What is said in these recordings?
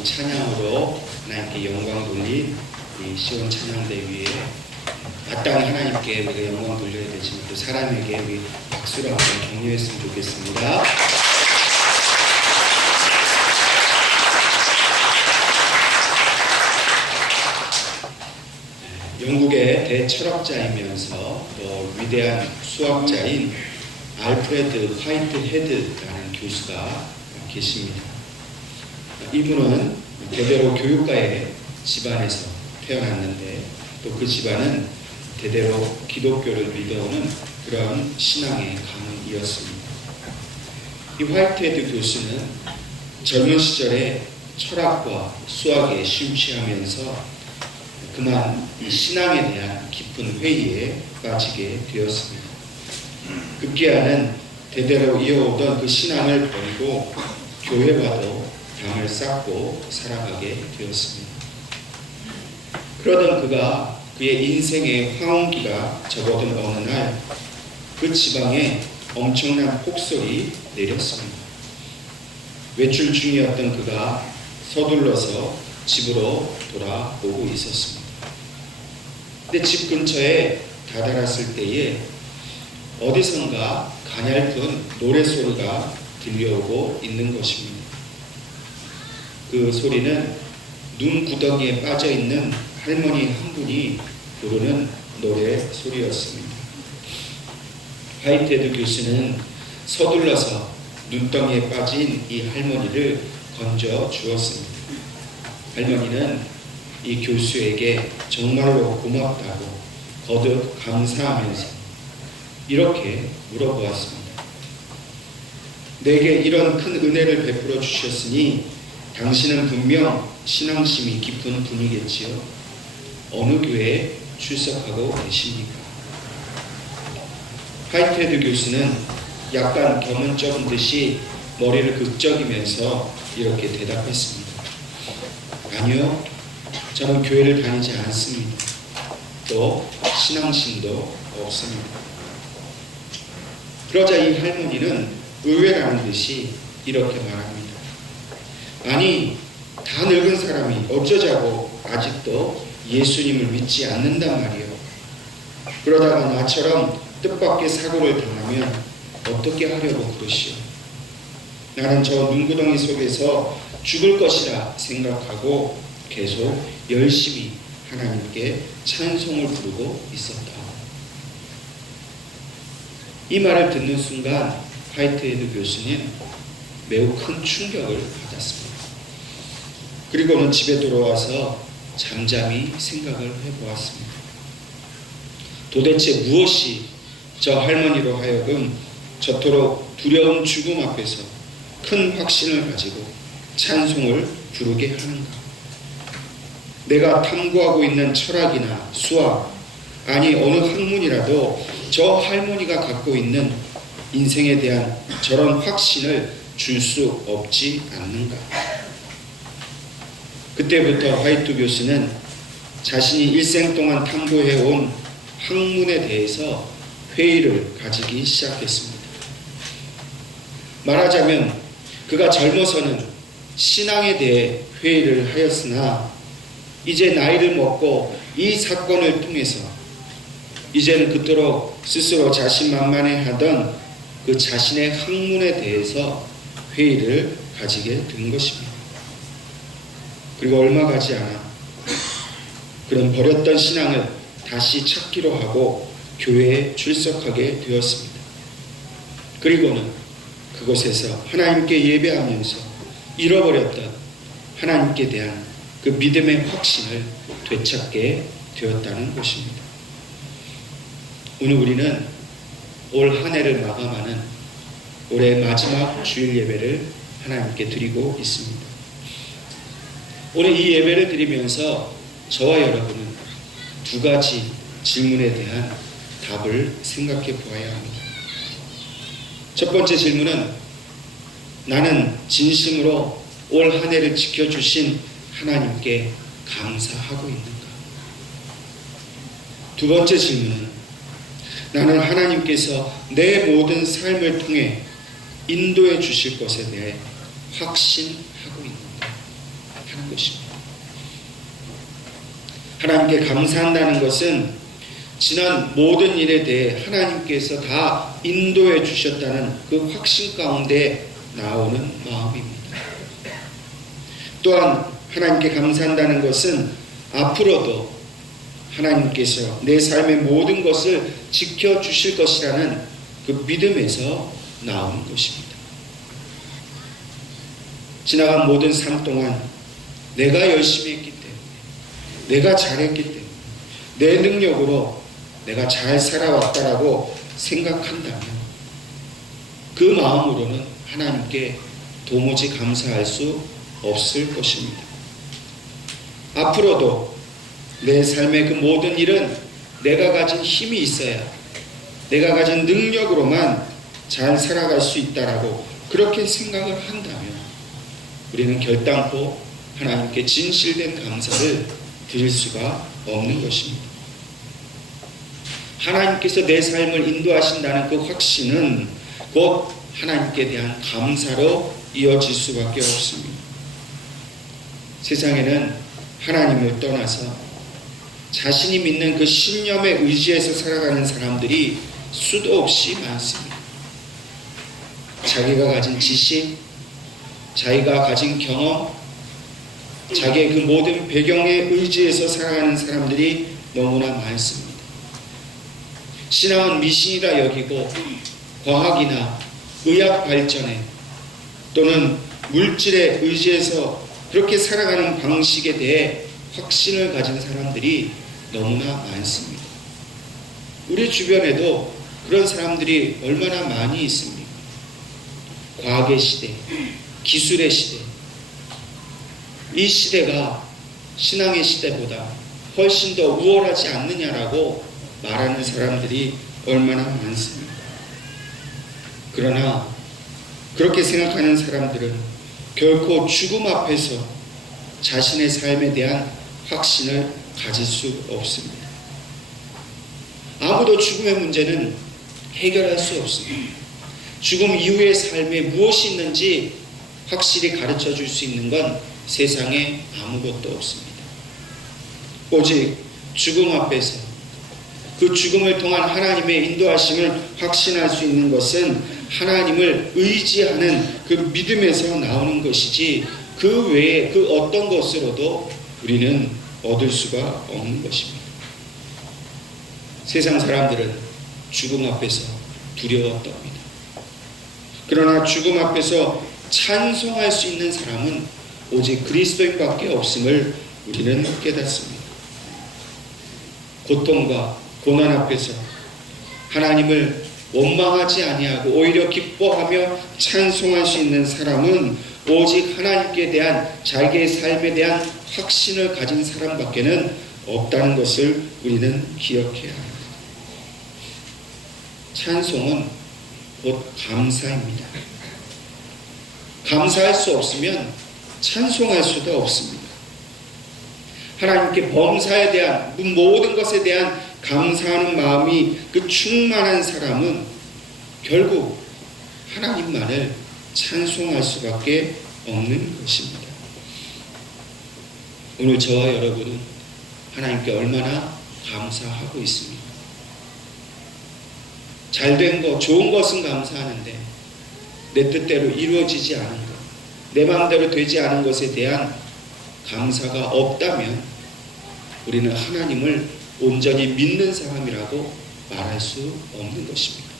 이 찬양으로 하나님께 영광 돌린 이 시온 찬양대 위에 마땅히 하나님께 우리가 영광 돌려야 되지만 또 사람에게 우리 박수로 한번 격려했으면 좋겠습니다. 영국의 대철학자이면서 또 위대한 수학자인 알프레드 화이트헤드라는 교수가 계십니다. 이분은 대대로 교육가의 집안에서 태어났는데 또 그 집안은 대대로 기독교를 믿어오는 그런 신앙의 가문이었습니다. 이 화이트헤드 교수는 젊은 시절에 철학과 수학에 심취하면서 그만 이 신앙에 대한 깊은 회의에 빠지게 되었습니다. 급기야는 대대로 이어오던 그 신앙을 버리고 교회와도 담을 쌓고 살아가게 되었습니다. 그러던 그가 그의 인생의 황혼기가 접어든 어느 날 그 지방에 엄청난 폭설이 내렸습니다. 외출 중이었던 그가 서둘러서 집으로 돌아오고 있었습니다. 근데 집 근처에 다다랐을 때에 어디선가 가냘픈 노래소리가 들려오고 있는 것입니다. 그 소리는 눈 구덩이에 빠져있는 할머니 한 분이 부르는 노래 소리였습니다. 화이트헤드 교수는 서둘러서 눈덩이에 빠진 이 할머니를 건져 주었습니다. 할머니는 이 교수에게 정말로 고맙다고 거듭 감사하면서 이렇게 물어보았습니다. 내게 이런 큰 은혜를 베풀어 주셨으니 당신은 분명 신앙심이 깊은 분이겠지요. 어느 교회에 출석하고 계십니까? 화이트헤드 교수는 약간 겸언쩍은 듯이 머리를 극적이면서 이렇게 대답했습니다. 아니요, 저는 교회를 다니지 않습니다. 또 신앙심도 없습니다. 그러자 이 할머니는 의외라는 듯이 이렇게 말합니다. 아니, 다 늙은 사람이 어쩌자고 아직도 예수님을 믿지 않는단 말이요. 그러다가 나처럼 뜻밖의 사고를 당하면 어떻게 하려고 그러시오. 나는 저 눈구덩이 속에서 죽을 것이라 생각하고 계속 열심히 하나님께 찬송을 부르고 있었다. 이 말을 듣는 순간 화이트헤드 교수는 매우 큰 충격을 받았습니다. 그리고는 집에 돌아와서 잠잠히 생각을 해보았습니다. 도대체 무엇이 저 할머니로 하여금 저토록 두려운 죽음 앞에서 큰 확신을 가지고 찬송을 부르게 하는가? 내가 탐구하고 있는 철학이나 수학, 아니 어느 학문이라도 저 할머니가 갖고 있는 인생에 대한 저런 확신을 줄 수 없지 않는가? 그때부터 화이트 교수는 자신이 일생 동안 탐구해온 학문에 대해서 회의를 가지기 시작했습니다. 말하자면 그가 젊어서는 신앙에 대해 회의를 하였으나 이제 나이를 먹고 이 사건을 통해서 이제는 그토록 스스로 자신만만해하던 그 자신의 학문에 대해서 회의를 가지게 된 것입니다. 그리고 얼마 가지 않아 그런 버렸던 신앙을 다시 찾기로 하고 교회에 출석하게 되었습니다. 그리고는 그곳에서 하나님께 예배하면서 잃어버렸던 하나님께 대한 그 믿음의 확신을 되찾게 되었다는 것입니다. 오늘 우리는 올 한 해를 마감하는 올해 마지막 주일 예배를 하나님께 드리고 있습니다. 오늘 이 예배를 드리면서 저와 여러분은 두 가지 질문에 대한 답을 생각해 보아야 합니다. 첫 번째 질문은 나는 진심으로 올 한 해를 지켜주신 하나님께 감사하고 있는가? 두 번째 질문은 나는 하나님께서 내 모든 삶을 통해 인도해 주실 것에 대해 확신하고 있는가? 하는 것입니다. 하나님께 감사한다는 것은 지난 모든 일에 대해 하나님께서 다 인도해 주셨다는 그 확신 가운데 나오는 마음입니다. 또한 하나님께 감사한다는 것은 앞으로도 하나님께서 내 삶의 모든 것을 지켜주실 것이라는 그 믿음에서 나오는 것입니다. 지나간 모든 삶 동안 내가 열심히 했기 때문에, 내가 잘했기 때문에, 내 능력으로 내가 잘 살아왔다라고 생각한다면 그 마음으로는 하나님께 도무지 감사할 수 없을 것입니다. 앞으로도 내 삶의 그 모든 일은 내가 가진 힘이 있어야, 내가 가진 능력으로만 잘 살아갈 수 있다라고 그렇게 생각을 한다면 우리는 결단코 하나님께 진실된 감사를 드릴 수가 없는 것입니다. 하나님께서 내 삶을 인도하신다는 그 확신은 곧 하나님께 대한 감사로 이어질 수밖에 없습니다. 세상에는 하나님을 떠나서 자신이 믿는 그 신념에 의지해서 살아가는 사람들이 수도 없이 많습니다. 자기가 가진 지식, 자기가 가진 경험, 자기의 그 모든 배경에 의지해서 살아가는 사람들이 너무나 많습니다. 신앙은 미신이라 여기고 과학이나 의학 발전에 또는 물질에 의지해서 그렇게 살아가는 방식에 대해 확신을 가진 사람들이 너무나 많습니다. 우리 주변에도 그런 사람들이 얼마나 많이 있습니까? 과학의 시대, 기술의 시대, 이 시대가 신앙의 시대보다 훨씬 더 우월하지 않느냐라고 말하는 사람들이 얼마나 많습니까? 그러나 그렇게 생각하는 사람들은 결코 죽음 앞에서 자신의 삶에 대한 확신을 가질 수 없습니다. 아무도 죽음의 문제는 해결할 수 없습니다. 죽음 이후의 삶에 무엇이 있는지 확실히 가르쳐 줄 수 있는 건 세상에 아무것도 없습니다. 오직 죽음 앞에서 그 죽음을 통한 하나님의 인도하심을 확신할 수 있는 것은 하나님을 의지하는 그 믿음에서 나오는 것이지 그 외에 그 어떤 것으로도 우리는 얻을 수가 없는 것입니다. 세상 사람들은 죽음 앞에서 두려웠답니다. 그러나 죽음 앞에서 찬송할 수 있는 사람은 오직 그리스도인밖에 없음을 우리는 깨닫습니다. 고통과 고난 앞에서 하나님을 원망하지 아니하고 오히려 기뻐하며 찬송할 수 있는 사람은 오직 하나님께 대한 자기의 삶에 대한 확신을 가진 사람밖에는 없다는 것을 우리는 기억해야 합니다. 찬송은 곧 감사입니다. 감사할 수 없으면 찬송할 수도 없습니다. 하나님께 범사에 대한 모든 것에 대한 감사하는 마음이 그 충만한 사람은 결국 하나님만을 찬송할 수밖에 없는 것입니다. 오늘 저와 여러분은 하나님께 얼마나 감사하고 있습니까? 잘된 것, 좋은 것은 감사하는데 내 뜻대로 이루어지지 않은 것, 내 마음대로 되지 않은 것에 대한 감사가 없다면 우리는 하나님을 온전히 믿는 사람이라고 말할 수 없는 것입니다.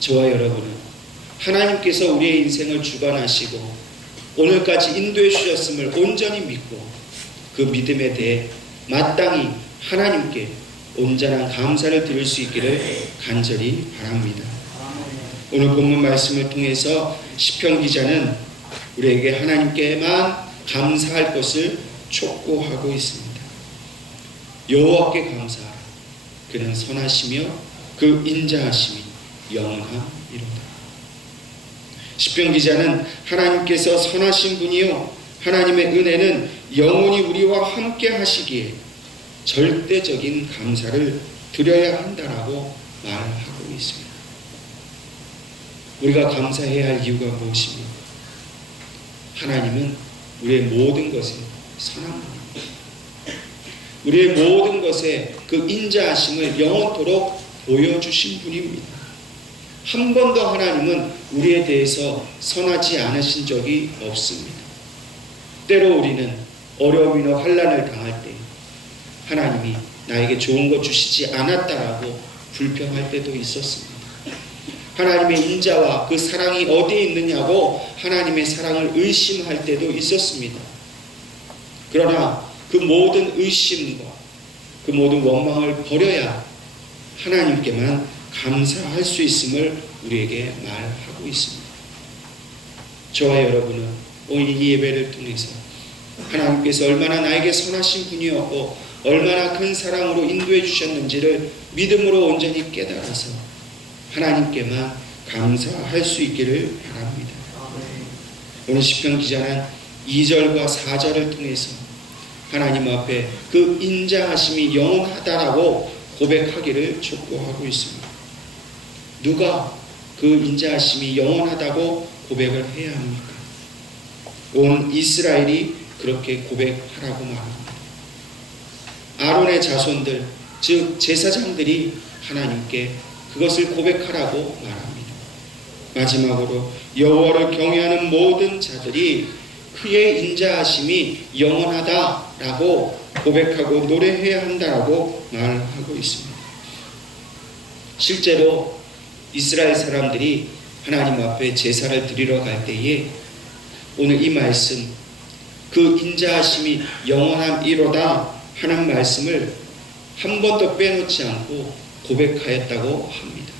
저와 여러분은 하나님께서 우리의 인생을 주관하시고 오늘까지 인도해 주셨음을 온전히 믿고 그 믿음에 대해 마땅히 하나님께 온전한 감사를 드릴 수 있기를 간절히 바랍니다. 오늘 본문 말씀을 통해서 시편 기자는 우리에게 하나님께만 감사할 것을 촉구하고 있습니다. 여호와께 감사하라. 그는 선하시며 그 인자하심이 영원함이로다. 시편 기자는 하나님께서 선하신 분이요 하나님의 은혜는 영원히 우리와 함께 하시기에 절대적인 감사를 드려야 한다라고 말하고 있습니다. 우리가 감사해야 할 이유가 무엇입니까? 하나님은 우리의 모든 것에 선한 분입니다. 우리의 모든 것에 그 인자하심을 영원토록 보여주신 분입니다. 한 번도 하나님은 우리에 대해서 선하지 않으신 적이 없습니다. 때로 우리는 어려움이나 환난을 당할 때 하나님이 나에게 좋은 것 주시지 않았다라고 불평할 때도 있었습니다. 하나님의 인자와 그 사랑이 어디에 있느냐고 하나님의 사랑을 의심할 때도 있었습니다. 그러나 그 모든 의심과 그 모든 원망을 버려야 하나님께만 감사할 수 있음을 우리에게 말하고 있습니다. 저와 여러분은 오늘 이 예배를 통해서 하나님께서 얼마나 나에게 선하신 분이었고 얼마나 큰 사랑으로 인도해 주셨는지를 믿음으로 온전히 깨달아서 하나님께만 감사할 수 있기를 바랍니다. 오늘 시편 기자는 2절과 4절을 통해서 하나님 앞에 그 인자하심이 영원하다라고 고백하기를 촉구하고 있습니다. 누가 그 인자하심이 영원하다고 고백을 해야 합니까? 온 이스라엘이 그렇게 고백하라고 말합니다. 아론의 자손들, 즉 제사장들이 하나님께 그것을 고백하라고 말합니다. 마지막으로 여호와를 경외하는 모든 자들이 그의 인자하심이 영원하다라고 고백하고 노래해야 한다라고 말하고 있습니다. 실제로 이스라엘 사람들이 하나님 앞에 제사를 드리러 갈 때에 오늘 이 말씀, 그 인자하심이 영원함이로다 하는 말씀을 한 번도 빼놓지 않고 고백하였다고 합니다.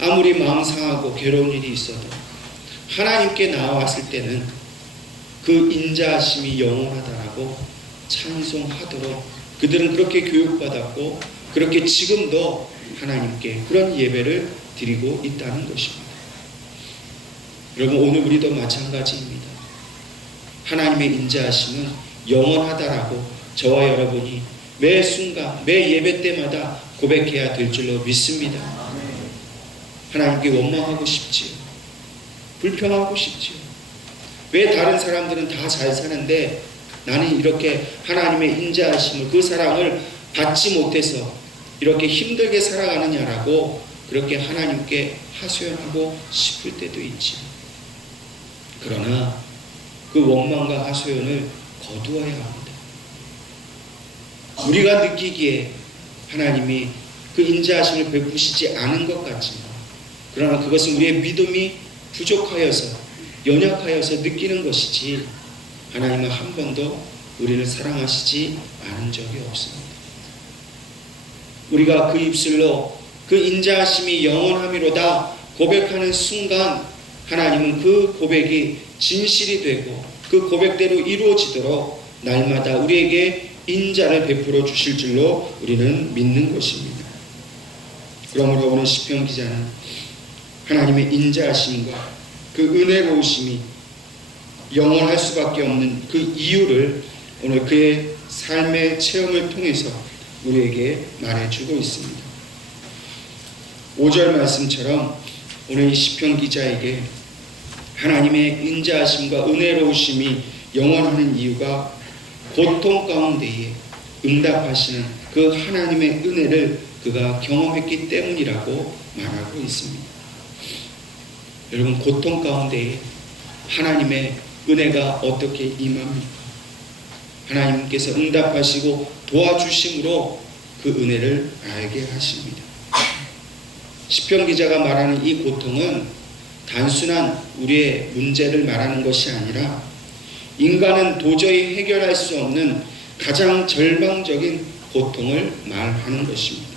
아무리 마음 상하고 괴로운 일이 있어도 하나님께 나왔을 때는 그 인자하심이 영원하다라고 찬송하도록 그들은 그렇게 교육받았고 그렇게 지금도 하나님께 그런 예배를 드리고 있다는 것입니다. 여러분, 오늘 우리도 마찬가지입니다. 하나님의 인자하심은 영원하다라고 저와 여러분이 매 순간, 매 예배 때마다 고백해야 될 줄로 믿습니다. 하나님께 원망하고 싶지요. 불평하고 싶지요. 왜 다른 사람들은 다 잘 사는데 나는 이렇게 하나님의 인자하심을, 그 사랑을 받지 못해서 이렇게 힘들게 살아가느냐라고 그렇게 하나님께 하소연하고 싶을 때도 있지. 그러나 그 원망과 하소연을 거두어야 합니다. 우리가 느끼기에 하나님이 그 인자하심을 베푸시지 않은 것 같지만 그러나 그것은 우리의 믿음이 부족하여서 연약하여서 느끼는 것이지 하나님은 한 번도 우리를 사랑하시지 않은 적이 없습니다. 우리가 그 입술로 그 인자하심이 영원함이로다 고백하는 순간 하나님은 그 고백이 진실이 되고 그 고백대로 이루어지도록 날마다 우리에게 인자를 베풀어 주실 줄로 우리는 믿는 것입니다. 그러므로 오늘 시편 기자는 하나님의 인자하심과 그 은혜로우심이 영원할 수밖에 없는 그 이유를 오늘 그의 삶의 체험을 통해서 우리에게 말해주고 있습니다. 5절 말씀처럼 오늘 이 시편 기자에게 하나님의 인자하심과 은혜로우심이 영원하는 이유가 고통 가운데에 응답하시는 그 하나님의 은혜를 그가 경험했기 때문이라고 말하고 있습니다. 여러분, 고통 가운데에 하나님의 은혜가 어떻게 임합니까? 하나님께서 응답하시고 도와주심으로 그 은혜를 알게 하십니다. 시편 기자가 말하는 이 고통은 단순한 우리의 문제를 말하는 것이 아니라 인간은 도저히 해결할 수 없는 가장 절망적인 고통을 말하는 것입니다.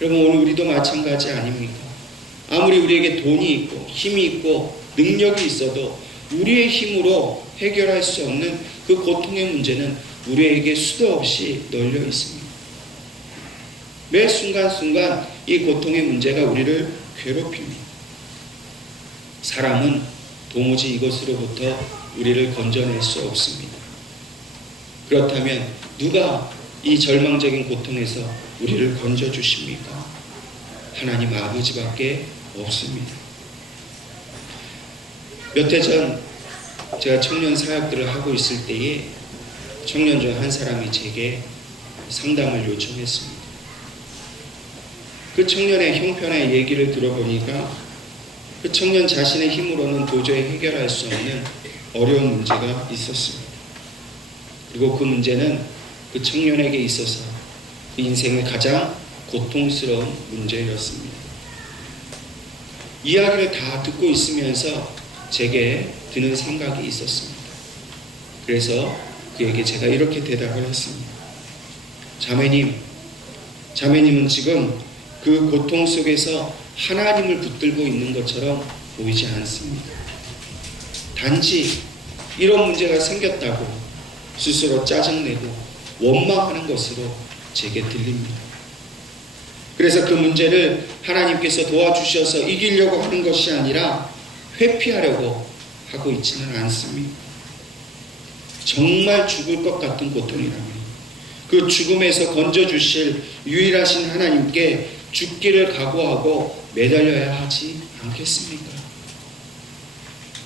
여러분, 오늘 우리도 마찬가지 아닙니까? 아무리 우리에게 돈이 있고 힘이 있고 능력이 있어도 우리의 힘으로 해결할 수 없는 그 고통의 문제는 우리에게 수도 없이 널려 있습니다. 매 순간순간 이 고통의 문제가 우리를 괴롭힙니다. 사람은 도무지 이것으로부터 우리를 건져낼 수 없습니다. 그렇다면 누가 이 절망적인 고통에서 우리를 건져주십니까? 하나님 아버지밖에 없습니다. 몇 해 전 제가 청년 사역들을 하고 있을 때에 청년 중 한 사람이 제게 상담을 요청했습니다. 그 청년의 형편의 얘기를 들어보니까 그 청년 자신의 힘으로는 도저히 해결할 수 없는 어려운 문제가 있었습니다. 그리고 그 문제는 그 청년에게 있어서 인생의 가장 고통스러운 문제였습니다. 이야기를 다 듣고 있으면서 제게 드는 생각이 있었습니다. 그래서 그에게 제가 이렇게 대답을 했습니다. 자매님은 지금 그 고통 속에서 하나님을 붙들고 있는 것처럼 보이지 않습니다. 단지 이런 문제가 생겼다고 스스로 짜증내고 원망하는 것으로 제게 들립니다. 그래서 그 문제를 하나님께서 도와주셔서 이기려고 하는 것이 아니라 회피하려고 하고 있지는 않습니다. 정말 죽을 것 같은 고통이라면 그 죽음에서 건져주실 유일하신 하나님께 죽기를 각오하고 매달려야 하지 않겠습니까?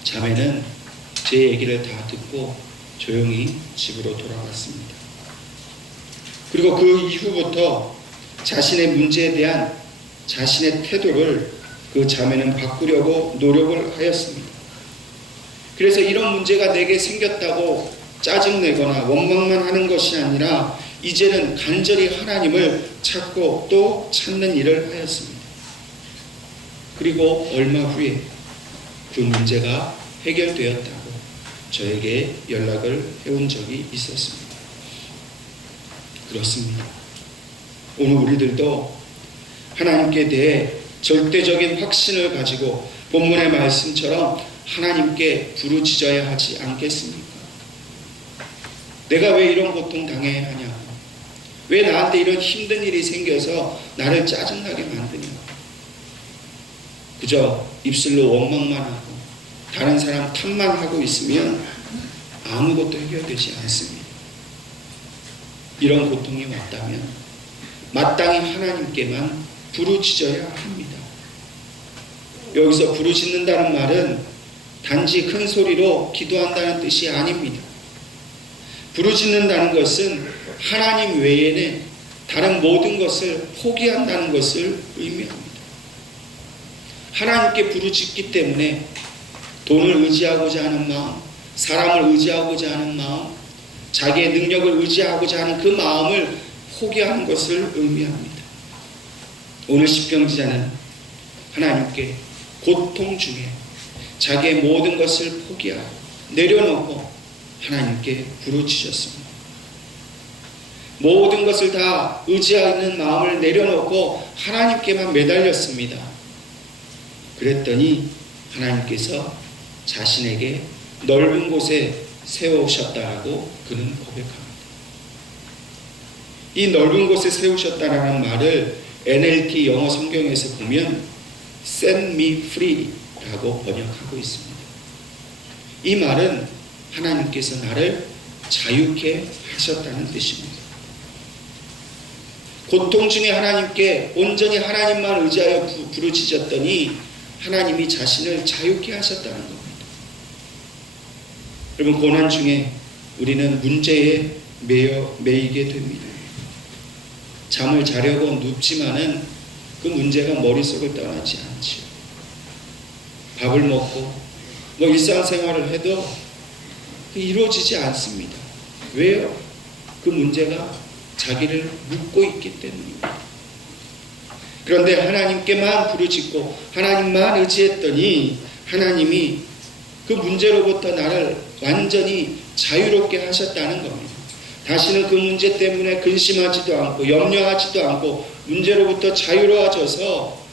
자매는 제 얘기를 다 듣고 조용히 집으로 돌아갔습니다. 그리고 그 이후부터 자신의 문제에 대한 자신의 태도를 그 자매는 바꾸려고 노력을 하였습니다. 그래서 이런 문제가 내게 생겼다고 짜증내거나 원망만 하는 것이 아니라 이제는 간절히 하나님을 찾고 또 찾는 일을 하였습니다. 그리고 얼마 후에 그 문제가 해결되었다고 저에게 연락을 해온 적이 있었습니다. 그렇습니다. 오늘 우리들도 하나님께 대해 절대적인 확신을 가지고 본문의 말씀처럼 하나님께 부르짖어야 하지 않겠습니까? 내가 왜 이런 고통 당해야 하냐고, 왜 나한테 이런 힘든 일이 생겨서 나를 짜증나게 만드냐고, 그저 입술로 원망만 하고 다른 사람 탓만 하고 있으면 아무것도 해결되지 않습니다. 이런 고통이 왔다면 마땅히 하나님께만 부르짖어야 합니다. 여기서 부르짖는다는 말은 단지 큰 소리로 기도한다는 뜻이 아닙니다. 부르짖는다는 것은 하나님 외에는 다른 모든 것을 포기한다는 것을 의미합니다. 하나님께 부르짖기 때문에 돈을 의지하고자 하는 마음, 사람을 의지하고자 하는 마음, 자기의 능력을 의지하고자 하는 그 마음을 포기하는 것을 의미합니다. 오늘 시편기자는 하나님께 고통 중에 자기의 모든 것을 포기하고 내려놓고 하나님께 부르짖었습니다. 모든 것을 다 의지하는 마음을 내려놓고 하나님께만 매달렸습니다. 그랬더니 하나님께서 자신에게 넓은 곳에 세우셨다라고 그는 고백합니다. 이 넓은 곳에 세우셨다라는 말을 NLT 영어 성경에서 보면 Set me free 라고 번역하고 있습니다. 이 말은 하나님께서 나를 자유케 하셨다는 뜻입니다. 고통 중에 하나님께 온전히 하나님만 의지하여 부르짖었더니 하나님이 자신을 자유케 하셨다는 겁니다. 여러분, 고난 중에 우리는 문제에 매이게 됩니다. 잠을 자려고 눕지만은 그 문제가 머릿속을 떠나지 않지요. 밥을 먹고 일상생활을 해도 이루어지지 않습니다. 왜요? 그 문제가 자기를 묶고 있기 때문입니다. 그런데 하나님께만 부르짖고 하나님만 의지했더니 하나님이 그 문제로부터 나를 완전히 자유롭게 하셨다는 겁니다. 다시는 그 문제 때문에 근심하지도 않고 염려하지도 않고 문제로부터 자유로워져서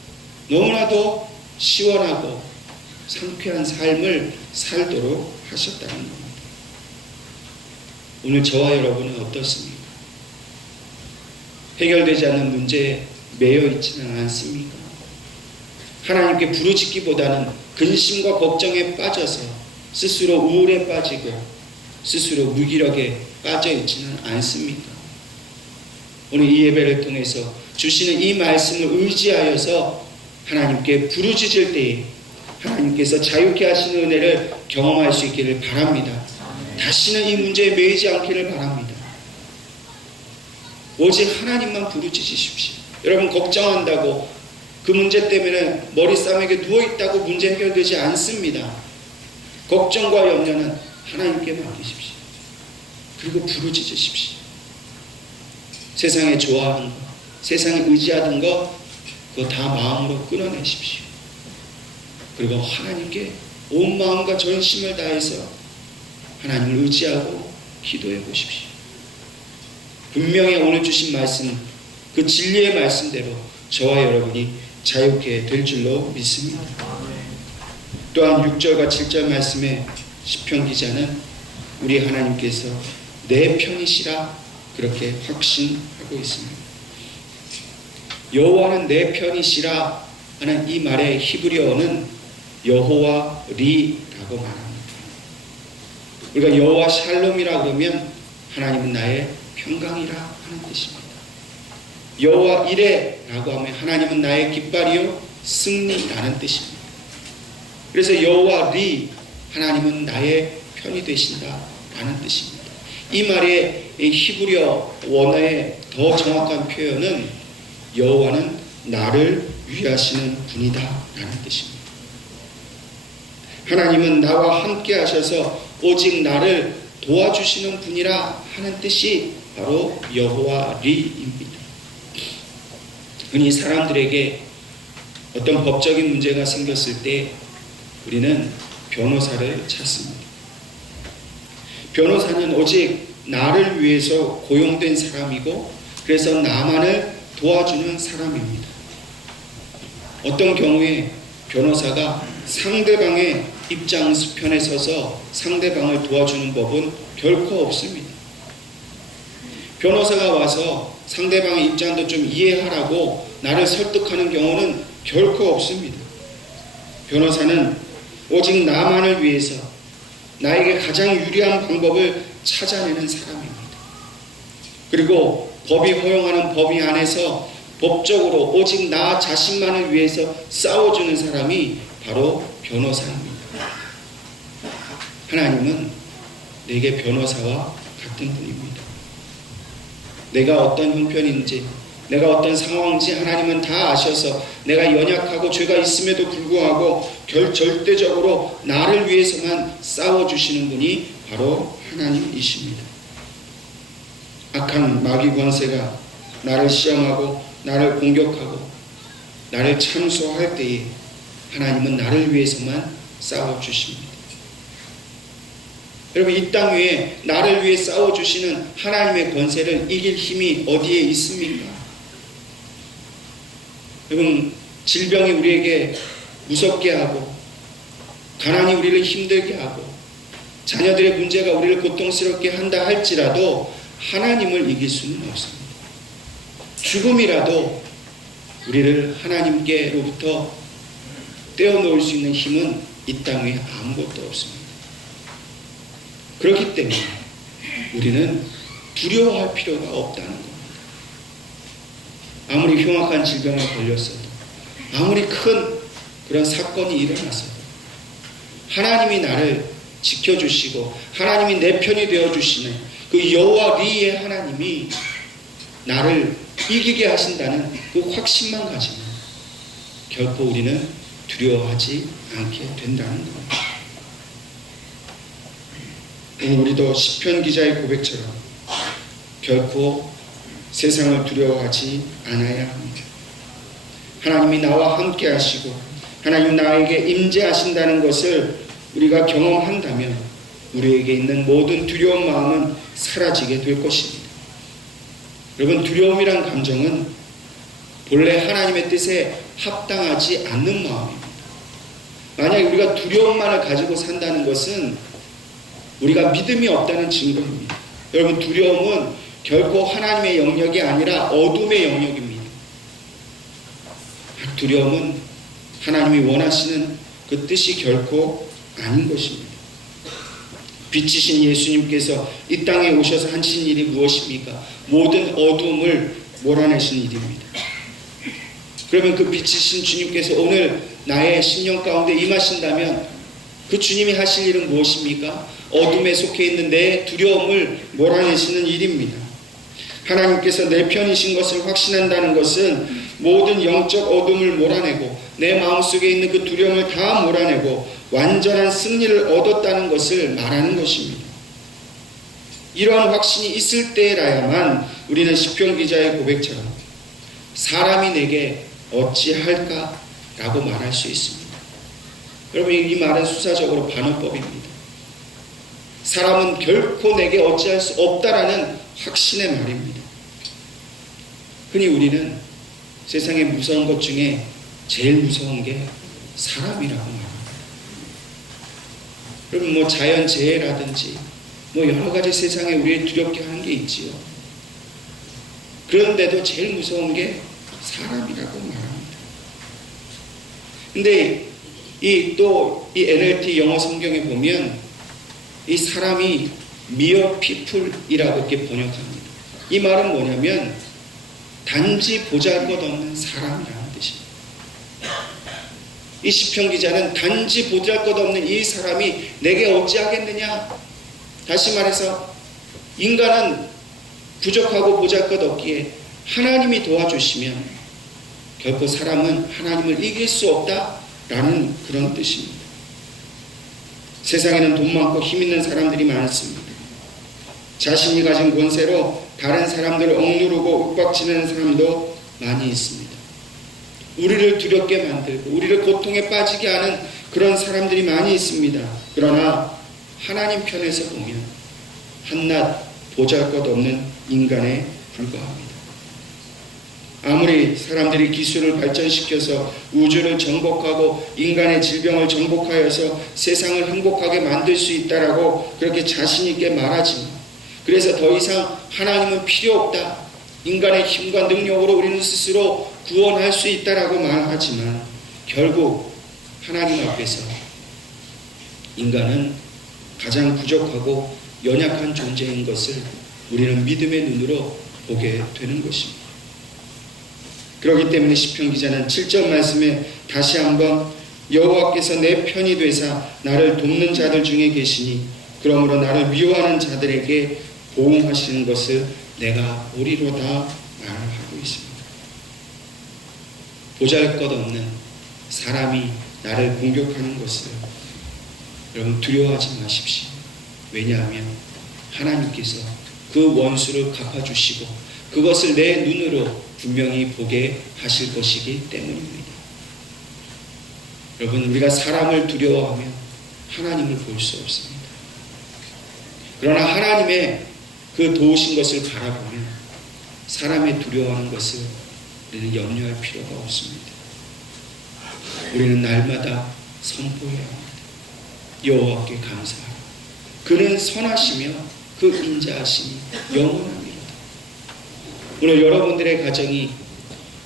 너무나도 시원하고 상쾌한 삶을 살도록 하셨다는 겁니다. 오늘 저와 여러분은 어떻습니까? 해결되지 않는 문제에 매여 있지는 않습니까? 하나님께 부르짖기보다는 근심과 걱정에 빠져서 스스로 우울에 빠지고 스스로 무기력에 빠져 있지는 않습니까? 오늘 이 예배를 통해서 주시는 이 말씀을 의지하여서 하나님께 부르짖을 때에 하나님께서 자유케 하시는 은혜를 경험할 수 있기를 바랍니다. 다시는 이 문제에 매이지 않기를 바랍니다. 오직 하나님만 부르짖으십시오. 여러분, 걱정한다고 그 문제 때문에 머리싸움에게 누워있다고 문제 해결되지 않습니다. 걱정과 염려는 하나님께 맡기십시오. 그리고 부르짖으십시오. 세상에 좋아하는 것, 세상에 의지하던 것, 그거 다 마음으로 끊어내십시오. 그리고 하나님께 온 마음과 전심을 다해서 하나님을 의지하고 기도해 보십시오. 분명히 오늘 주신 말씀, 그 진리의 말씀대로 저와 여러분이 자유케 될 줄로 믿습니다. 또한 6절과 7절 말씀에 시편 기자는 우리 하나님께서 내 편이시라 그렇게 확신하고 있습니다. 여호와는 내 편이시라 하는 이 말의 히브리어는 여호와 리라고 말합니다. 우리가 여호와 샬롬이라 그러면 하나님은 나의 평강이라 하는 뜻입니다. 여호와 이레라고 하면 하나님은 나의 깃발이요 승리라는 뜻입니다. 그래서 여호와 리, 하나님은 나의 편이 되신다라는 뜻입니다. 이 말의 히브리어 원어의 더 정확한 표현은 여호와는 나를 위하시는 분이다 라는 뜻입니다. 하나님은 나와 함께 하셔서 오직 나를 도와주시는 분이라 하는 뜻이 바로 여호와 리입니다. 흔히 사람들에게 어떤 법적인 문제가 생겼을 때 우리는 변호사를 찾습니다. 변호사는 오직 나를 위해서 고용된 사람이고 그래서 나만을 도와주는 사람입니다. 어떤 경우에 변호사가 상대방의 입장편에 서서 상대방을 도와주는 법은 결코 없습니다. 변호사가 와서 상대방의 입장도 좀 이해하라고 나를 설득하는 경우는 결코 없습니다. 변호사는 오직 나만을 위해서 나에게 가장 유리한 방법을 찾아내는 사람입니다. 그리고 법이 허용하는 범위 안에서 법적으로 오직 나 자신만을 위해서 싸워주는 사람이 바로 변호사입니다. 하나님은 내게 변호사와 같은 분입니다. 내가 어떤 형편인지, 내가 어떤 상황인지 하나님은 다 아셔서 내가 연약하고 죄가 있음에도 불구하고 절대적으로 나를 위해서만 싸워주시는 분이 바로 하나님이십니다. 악한 마귀 권세가 나를 시험하고 나를 공격하고 나를 참소할 때에 하나님은 나를 위해서만 싸워주십니다. 여러분, 이 땅 위에 나를 위해 싸워주시는 하나님의 권세를 이길 힘이 어디에 있습니까? 여러분, 질병이 우리에게 무섭게 하고 가난이 우리를 힘들게 하고 자녀들의 문제가 우리를 고통스럽게 한다 할지라도 하나님을 이길 수는 없습니다. 죽음이라도 우리를 하나님께로부터 떼어놓을 수 있는 힘은 이 땅 위에 아무것도 없습니다. 그렇기 때문에 우리는 두려워할 필요가 없다는 겁니다. 아무리 흉악한 질병에 걸렸어도, 아무리 큰 그런 사건이 일어났어도 하나님이 나를 지켜주시고 하나님이 내 편이 되어주시는 그 여호와 리의 하나님이 나를 이기게 하신다는 그 확신만 가지면 결코 우리는 두려워하지 않게 된다는 겁니다. 오늘 우리도 시편 기자의 고백처럼 결코 세상을 두려워하지 않아야 합니다. 하나님이 나와 함께 하시고 하나님 나에게 임재하신다는 것을 우리가 경험한다면 우리에게 있는 모든 두려운 마음은 사라지게 될 것입니다. 여러분, 두려움이란 감정은 본래 하나님의 뜻에 합당하지 않는 마음입니다. 만약 우리가 두려움만을 가지고 산다는 것은 우리가 믿음이 없다는 증거입니다. 여러분, 두려움은 결코 하나님의 영역이 아니라 어둠의 영역입니다. 두려움은 하나님이 원하시는 그 뜻이 결코 아닌 것입니다. 빛이신 예수님께서 이 땅에 오셔서 하신 일이 무엇입니까? 모든 어둠을 몰아내신 일입니다. 그러면 그 빛이신 주님께서 오늘 나의 심령 가운데 임하신다면 그 주님이 하실 일은 무엇입니까? 어둠에 속해 있는 내 두려움을 몰아내시는 일입니다. 하나님께서 내 편이신 것을 확신한다는 것은 모든 영적 어둠을 몰아내고 내 마음속에 있는 그 두려움을 다 몰아내고 완전한 승리를 얻었다는 것을 말하는 것입니다. 이러한 확신이 있을 때라야만 우리는 시편 기자의 고백처럼 사람이 내게 어찌할까? 라고 말할 수 있습니다. 여러분, 이 말은 수사적으로 반어법입니다. 사람은 결코 내게 어찌할 수 없다라는 확신의 말입니다. 흔히 우리는 세상에 무서운 것 중에 제일 무서운 게 사람이라고 말합니다. 여러분, 자연재해라든지 여러 가지 세상에 우리를 두렵게 하는 게 있지요. 그런데도 제일 무서운 게 사람이라고 말합니다. 근데 이 NLT 영어 성경에 보면 이 사람이 mere people이라고 이렇게 번역합니다. 이 말은 뭐냐면 단지 보잘것없는 사람이라는 뜻입니다. 이 시편 기자는 단지 보잘것없는 이 사람이 내게 어찌하겠느냐? 다시 말해서 인간은 부족하고 보잘것없기에 하나님이 도와주시면 결코 사람은 하나님을 이길 수 없다라는 그런 뜻입니다. 세상에는 돈 많고 힘 있는 사람들이 많습니다. 자신이 가진 권세로 다른 사람들을 억누르고 윽박지르는 사람도 많이 있습니다. 우리를 두렵게 만들고 우리를 고통에 빠지게 하는 그런 사람들이 많이 있습니다. 그러나 하나님 편에서 보면 한낱 보잘것없는 인간에 불과합니다. 아무리 사람들이 기술을 발전시켜서 우주를 정복하고 인간의 질병을 정복하여서 세상을 행복하게 만들 수 있다라고 그렇게 자신 있게 말하지만, 그래서 더 이상 하나님은 필요 없다, 인간의 힘과 능력으로 우리는 스스로 구원할 수 있다라고 말하지만 결국 하나님 앞에서 인간은 가장 부족하고 연약한 존재인 것을 우리는 믿음의 눈으로 보게 되는 것입니다. 그렇기 때문에 시편 기자는 7절 말씀에 다시 한번 여호와께서 내 편이 되사 나를 돕는 자들 중에 계시니 그러므로 나를 미워하는 자들에게 보응하시는 것을 내가 보리로다 말을 하고 있습니다. 보잘것없는 사람이 나를 공격하는 것을 여러분 두려워하지 마십시오. 왜냐하면 하나님께서 그 원수를 갚아주시고 그것을 내 눈으로 분명히 보게 하실 것이기 때문입니다. 여러분, 우리가 사람을 두려워하면 하나님을 볼 수 없습니다. 그러나 하나님의 그 도우신 것을 바라보면 사람의 두려워하는 것을 우리는 염려할 필요가 없습니다. 우리는 날마다 선포해야 합니다. 여호와께 감사하라. 그는 선하시며 그 인자하심이 영원합니다. 오늘 여러분들의 가정이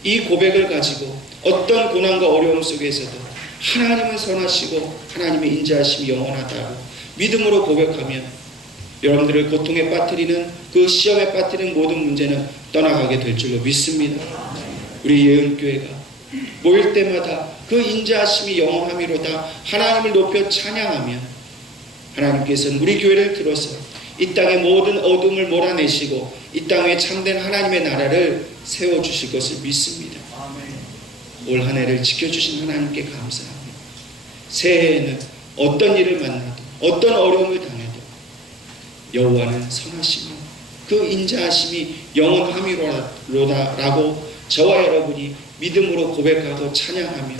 이 고백을 가지고 어떤 고난과 어려움 속에서도 하나님은 선하시고 하나님의 인자하심이 영원하다고 믿음으로 고백하면 여러분들을 고통에 빠뜨리는 그 시험에 빠뜨리는 모든 문제는 떠나가게 될 줄로 믿습니다. 우리 예은교회가 모일 때마다 그 인자하심이 영원함이로다 하나님을 높여 찬양하면 하나님께서는 우리 교회를 들어서 이 땅의 모든 어둠을 몰아내시고 이 땅에 참된 하나님의 나라를 세워주실 것을 믿습니다. 올 한 해를 지켜주신 하나님께 감사합니다. 새해에는 어떤 일을 만나도 어떤 어려움을 당해도 여호와는 선하시며 그 인자하심이 영원함이로다라고 저와 여러분이 믿음으로 고백하고 찬양하며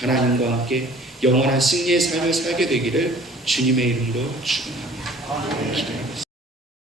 하나님과 함께 영원한 승리의 삶을 살게 되기를 주님의 이름으로 축원합니다. 기도하겠습니다.